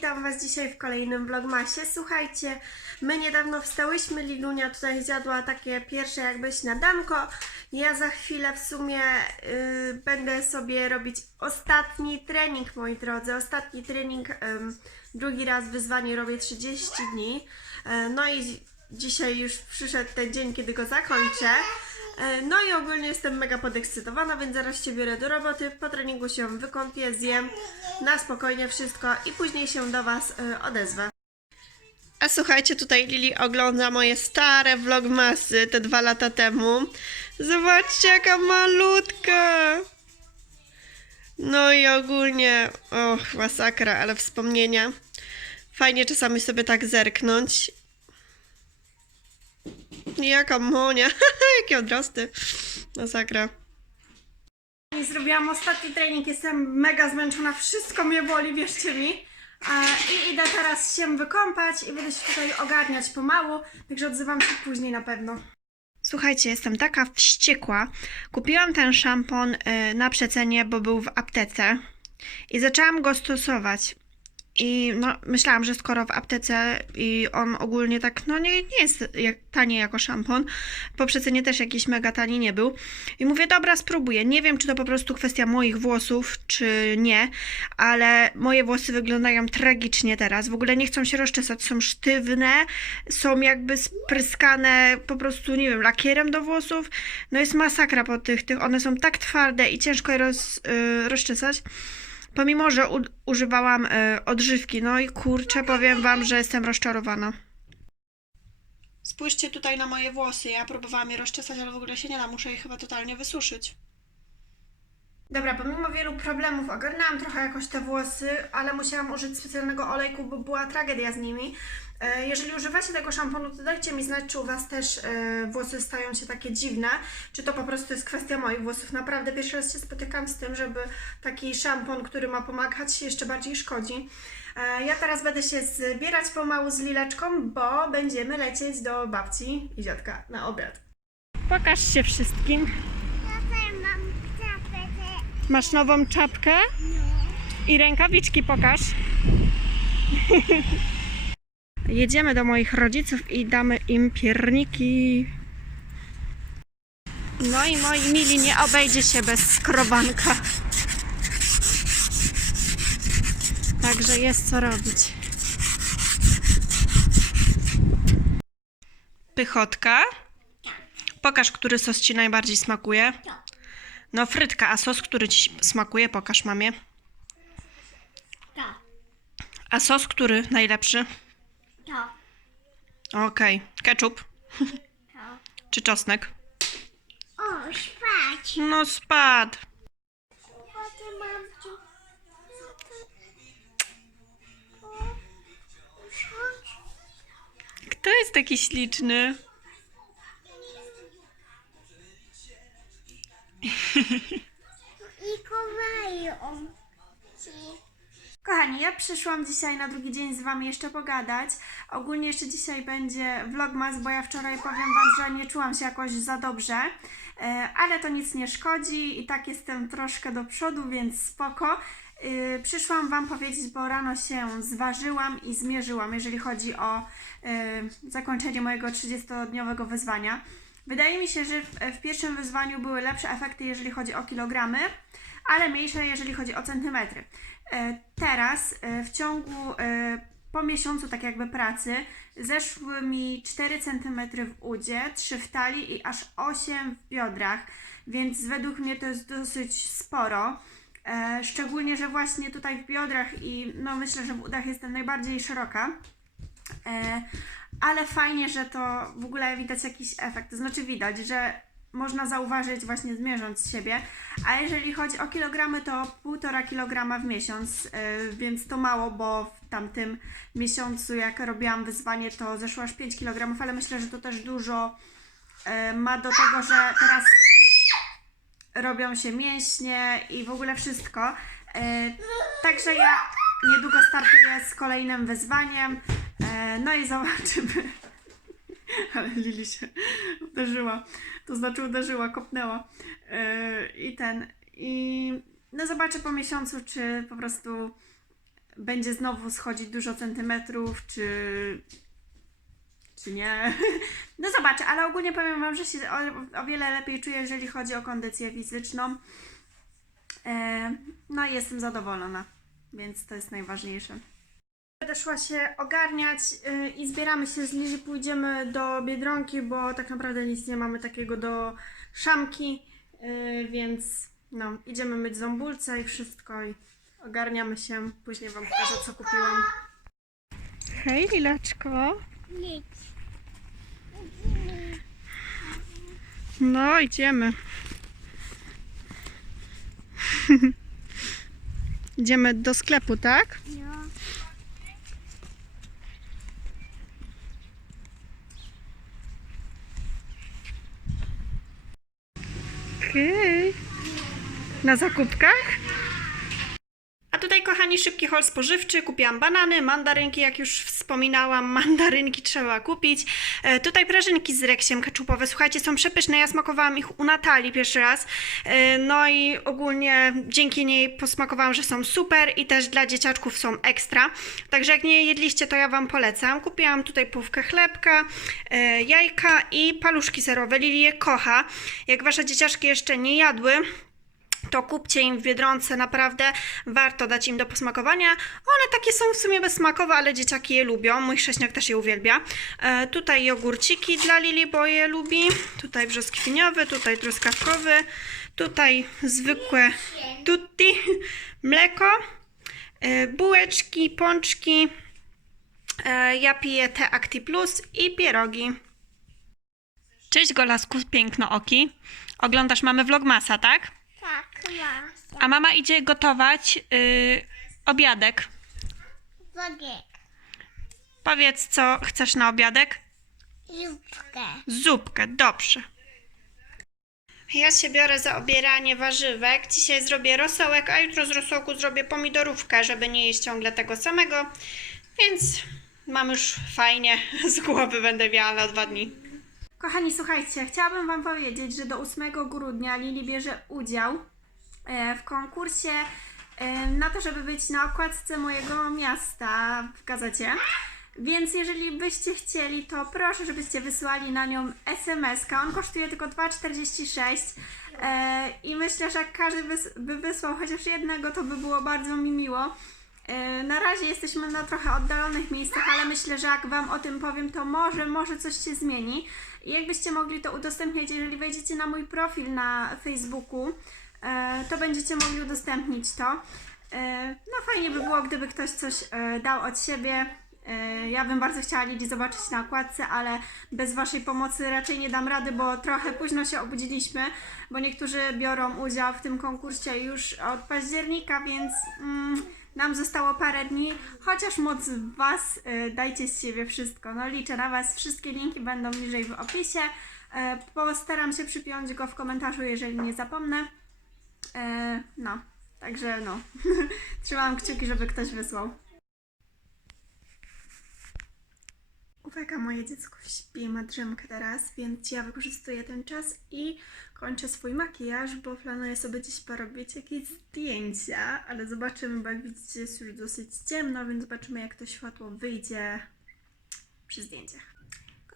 witam Was dzisiaj w kolejnym vlogmasie. Słuchajcie, my niedawno wstałyśmy, Lilunia tutaj zjadła takie pierwsze jakby śniadanko. Ja za chwilę w sumie y, będę sobie robić ostatni trening, moi drodzy. Ostatni trening, drugi raz wyzwanie robię 30 dni. E, no i dzisiaj już przyszedł ten dzień, kiedy go zakończę. E, No i ogólnie jestem mega podekscytowana, więc zaraz się biorę do roboty. Po treningu się wykąpię, zjem na spokojnie wszystko i później się do Was e, odezwę. A słuchajcie, tutaj Lili ogląda moje stare vlogmasy te dwa lata temu. Zobaczcie, jaka malutka! No i ogólnie, och, masakra, ale wspomnienia. Fajnie czasami sobie tak zerknąć. Jaka monia, jakie odrosty. Masakra. I zrobiłam ostatni trening, jestem mega zmęczona, wszystko mnie boli, wierzcie mi. I idę teraz się wykąpać i będę się tutaj ogarniać pomału, także odzywam się później na pewno. Słuchajcie, jestem taka wściekła. Kupiłam ten szampon y, na przecenie, bo był w aptece i zaczęłam go stosować. I no, myślałam, że skoro w aptece i on ogólnie tak, no nie, nie jest jak, tani jako szampon, po przecenie też jakiś mega tani nie był. I mówię, dobra, spróbuję. Nie wiem, czy to po prostu kwestia moich włosów, czy nie, ale moje włosy wyglądają tragicznie teraz. W ogóle nie chcą się rozczesać, są sztywne, są jakby spryskane po prostu, nie wiem, lakierem do włosów. No jest masakra po tych, tych one są tak twarde i ciężko je roz, yy, rozczesać. Pomimo, że u, używałam y, odżywki, no i kurczę, powiem wam, że jestem rozczarowana. Spójrzcie tutaj na moje włosy. Ja próbowałam je rozczesać, ale w ogóle się nie da. Muszę je chyba totalnie wysuszyć. Dobra, pomimo wielu problemów ogarnęłam trochę jakoś te włosy, ale musiałam użyć specjalnego olejku, bo była tragedia z nimi. E, Jeżeli używacie tego szamponu, to dajcie mi znać, czy u Was też e, włosy stają się takie dziwne, czy to po prostu jest kwestia moich włosów. Naprawdę pierwszy raz się spotykam z tym, żeby taki szampon, który ma pomagać, jeszcze bardziej szkodzi. E, Ja teraz będę się zbierać pomału z Lileczką, bo będziemy lecieć do babci i dziadka na obiad. Pokaż się wszystkim. Masz nową czapkę i rękawiczki pokaż. Jedziemy do moich rodziców i damy im pierniki. No i moi mili, nie obejdzie się bez skrobanka. Także jest co robić. Pychotka. Pokaż, który sos Ci najbardziej smakuje. To. No frytka, a sos, który Ci smakuje, pokaż mamie. To. A sos, który najlepszy? To. Okej. Ketchup To. czy czosnek? O, spać. No spadł. Potem mam tu. Kto jest taki śliczny? I kowają ci. Kochani, ja przyszłam dzisiaj na drugi dzień z Wami jeszcze pogadać. Ogólnie jeszcze dzisiaj będzie vlogmas, bo ja wczoraj powiem Wam, że nie czułam się jakoś za dobrze. E, Ale to nic nie szkodzi i tak jestem troszkę do przodu, więc spoko. E, Przyszłam Wam powiedzieć, bo rano się zważyłam i zmierzyłam, jeżeli chodzi o e, zakończenie mojego 30-dniowego wyzwania. Wydaje mi się, że w, w pierwszym wyzwaniu były lepsze efekty, jeżeli chodzi o kilogramy, ale mniejsze, jeżeli chodzi o centymetry. E, Teraz e, w ciągu e, po miesiącu tak jakby pracy zeszły mi 4 cm w udzie, 3 w talii i aż 8 w biodrach, więc według mnie to jest dosyć sporo. Szczególnie, że właśnie tutaj w biodrach i no myślę, że w udach jestem najbardziej szeroka. Ale fajnie, że to w ogóle widać jakiś efekt. To znaczy widać, że można zauważyć właśnie zmierząc siebie. A jeżeli chodzi o kilogramy, to 1,5 kg w miesiąc, yy, więc to mało, bo w tamtym miesiącu, jak robiłam wyzwanie, to zeszło aż 5 kg, ale myślę, że to też dużo yy, ma do tego, że teraz robią się mięśnie i w ogóle wszystko. Yy, Także ja niedługo startuję z kolejnym wyzwaniem. E, No i zobaczymy. Ale Lili się uderzyła. To znaczy uderzyła, kopnęła. E, I ten. I no zobaczę po miesiącu, czy po prostu będzie znowu schodzić dużo centymetrów, czy, czy nie. No zobaczę, ale ogólnie powiem Wam, że się o, o wiele lepiej czuję, jeżeli chodzi o kondycję fizyczną. E, no i jestem zadowolona, więc to jest najważniejsze. Będę szła się ogarniać y, i zbieramy się z Lizy, pójdziemy do Biedronki, bo tak naprawdę nic nie mamy takiego do szamki, y, więc no, idziemy myć ząbulce i wszystko i ogarniamy się. Później Wam pokażę, co kupiłam. Hej, Lilaczko. Nic. No, idziemy. idziemy do sklepu, tak? No. Okej. Na zakupkach? Tutaj, kochani, szybki hol spożywczy. Kupiłam banany, mandarynki, jak już wspominałam, mandarynki trzeba kupić. E, tutaj prażynki z reksiem keczupowe. Słuchajcie, są przepyszne. Ja smakowałam ich u Natalii pierwszy raz. E, no i ogólnie dzięki niej posmakowałam, że są super i też dla dzieciaczków są ekstra. Także jak nie jedliście, to ja Wam polecam. Kupiłam tutaj półkę chlebka, e, jajka i paluszki serowe. Lili je kocha. Jak Wasze dzieciaczki jeszcze nie jadły, to kupcie im w Biedronce, naprawdę warto dać im do posmakowania. One takie są w sumie bezsmakowe, ale dzieciaki je lubią. Mój chrześniak też je uwielbia. E, tutaj jogurciki dla Lili, bo je lubi. Tutaj brzoskwiniowy, tutaj truskawkowy. Tutaj zwykłe tutti, mleko, e, bułeczki, pączki. E, ja piję te Acti Plus i pierogi. Cześć Golasku, piękno oki. Oglądasz mamy Vlogmasa, tak? Tak, ma. A mama idzie gotować yy, obiadek. Wodek. Powiedz, co chcesz na obiadek? Zupkę. Zupkę, dobrze. Ja się biorę za obieranie warzywek. Dzisiaj zrobię rosołek, a jutro z rosołku zrobię pomidorówkę, żeby nie jeść ciągle tego samego. Więc mam już fajnie, z głowy będę miała na dwa dni. Kochani, słuchajcie, chciałabym Wam powiedzieć, że do 8 grudnia Lili bierze udział e, w konkursie e, na to, żeby być na okładce mojego miasta w gazecie. Więc jeżeli byście chcieli, to proszę, żebyście wysłali na nią SMS-ka. On kosztuje tylko 2,46 e, i myślę, że jak każdy by wysłał chociaż jednego, to by było bardzo mi miło. Na razie jesteśmy na trochę oddalonych miejscach, ale myślę, że jak Wam o tym powiem, to może, może coś się zmieni. Jakbyście mogli to udostępniać, jeżeli wejdziecie na mój profil na Facebooku, e, to będziecie mogli udostępnić to. E, No fajnie by było, gdyby ktoś coś e, dał od siebie. Ja bym bardzo chciała Lidii zobaczyć na okładce, ale bez Waszej pomocy raczej nie dam rady, bo trochę późno się obudziliśmy, bo niektórzy biorą udział w tym konkursie już od października, więc mm, nam zostało parę dni. Chociaż moc Was, e, dajcie z siebie wszystko. No liczę na Was. Wszystkie linki będą niżej w opisie. E, Postaram się przypiąć go w komentarzu, jeżeli nie zapomnę. E, No, także no. Trzymam kciuki, żeby ktoś wysłał. Uwaga, moje dziecko śpi, ma drzemkę teraz, więc ja wykorzystuję ten czas i kończę swój makijaż, bo planuję sobie dziś porobić jakieś zdjęcia, ale zobaczymy, bo jak widzicie jest już dosyć ciemno, więc zobaczymy jak to światło wyjdzie przy zdjęciach.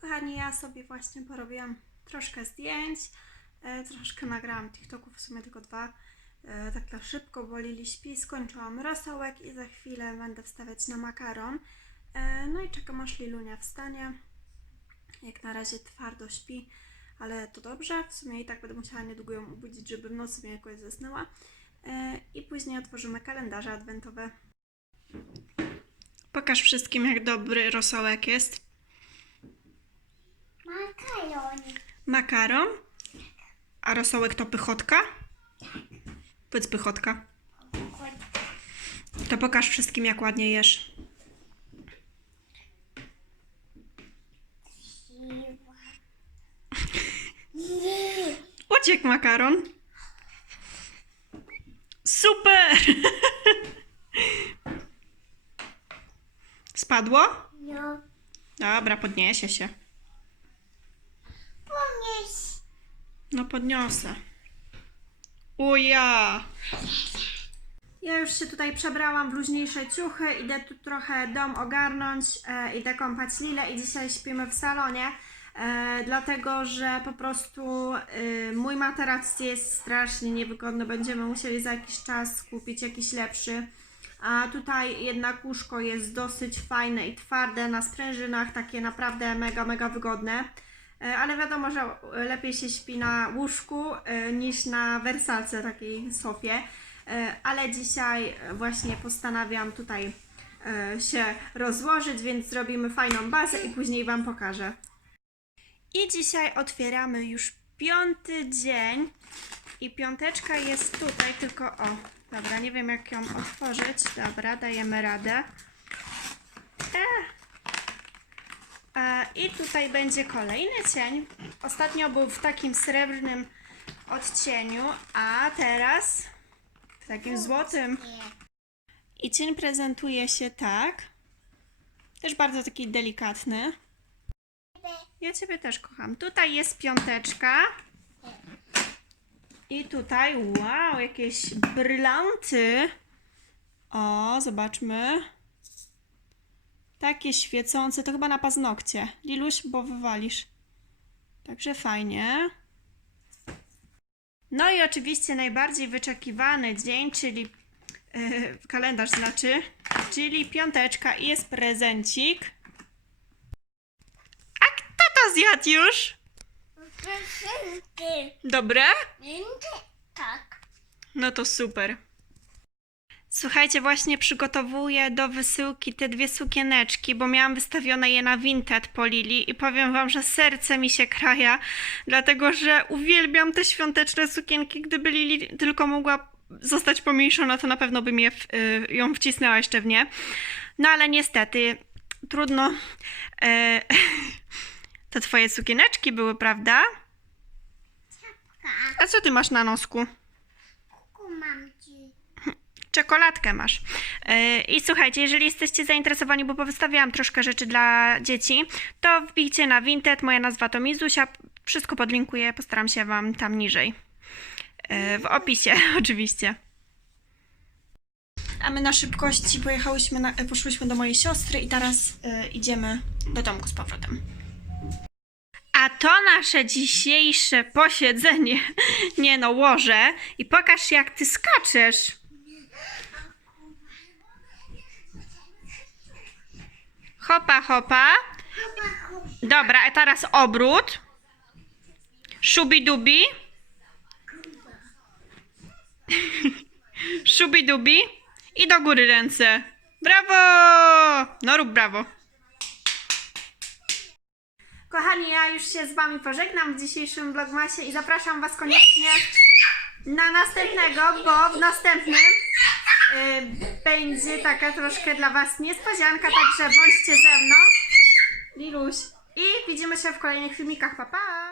Kochani, ja sobie właśnie porobiłam troszkę zdjęć, e, troszkę nagrałam TikToków, w sumie tylko dwa, e, tak na szybko, bo Lili śpi, skończyłam rosołek i za chwilę będę wstawiać na makaron. E, No i czekam aż Lilunia wstanie. Jak na razie twardo śpi, ale to dobrze. W sumie i tak będę musiała niedługo ją obudzić, żeby w nocy mnie jakoś zasnęła. E, I później otworzymy kalendarze adwentowe. Pokaż wszystkim, jak dobry rosołek jest. Makaron. Makaron. A rosołek to pychotka? Powiedz pychotka. To pokaż wszystkim, jak ładnie jesz. Siła. Nie. Uciekł makaron. Super! Spadło? No. Dobra, podniesie się. Pomyśl. No podniosę. Uja! Ja już się tutaj przebrałam w luźniejsze ciuchy, idę tu trochę dom ogarnąć, e, idę kąpać Lilę i dzisiaj śpimy w salonie, e, dlatego że po prostu e, mój materac jest strasznie niewygodny, będziemy musieli za jakiś czas kupić jakiś lepszy. A tutaj jednak łóżko jest dosyć fajne i twarde na sprężynach, takie naprawdę mega, mega wygodne. E, Ale wiadomo, że lepiej się śpi na łóżku e, niż na wersalce, takiej sofie. E, Ale dzisiaj właśnie postanawiam tutaj się rozłożyć, więc zrobimy fajną bazę i później Wam pokażę. I dzisiaj otwieramy już piąty dzień i piąteczka jest tutaj, tylko o, dobra, nie wiem jak ją otworzyć. Dobra, dajemy radę. E, I tutaj będzie kolejny cień. Ostatnio był w takim srebrnym odcieniu, a teraz w takim złotym. I cień prezentuje się tak. Też bardzo taki delikatny. Ja Ciebie też kocham. Tutaj jest piąteczka. I tutaj, wow, jakieś brylanty. O, zobaczmy. Takie świecące, to chyba na paznokcie. Liluś, bo wywalisz. Także fajnie. No i oczywiście najbardziej wyczekiwany dzień, czyli yy, kalendarz znaczy, czyli piąteczka i jest prezencik. Kto to zjadł już? Dobre? Tak. No to super. Słuchajcie, właśnie przygotowuję do wysyłki te dwie sukieneczki, bo miałam wystawione je na Vinted po Lili i powiem wam, że serce mi się kraja, dlatego że uwielbiam te świąteczne sukienki. Gdyby Lili tylko mogła zostać pomniejszona, to na pewno bym je, y, ją wcisnęła jeszcze w nie. No ale niestety, trudno. E, to twoje sukieneczki były, prawda? A co ty masz na nosku? Kuku mam ci. czekoladkę masz. Yy, I słuchajcie, jeżeli jesteście zainteresowani, bo powystawiałam troszkę rzeczy dla dzieci, to wbijcie na Vinted, moja nazwa to Mizusia, wszystko podlinkuję, postaram się Wam tam niżej. Yy, w opisie oczywiście. A my na szybkości pojechałyśmy, na, poszłyśmy do mojej siostry i teraz yy, idziemy do domku z powrotem. A to nasze dzisiejsze posiedzenie, nie no, łoże i pokaż jak ty skaczesz. Hopa, hopa. Dobra, a teraz obrót. Szubi-dubi. Szubi-dubi. I do góry ręce. Brawo! No rób brawo. Kochani, ja już się z Wami pożegnam w dzisiejszym vlogmasie i zapraszam Was koniecznie na następnego, bo w następnym y, będzie taka troszkę dla Was niespodzianka, także bądźcie ze mną. Liluś. I widzimy się w kolejnych filmikach. Pa, pa!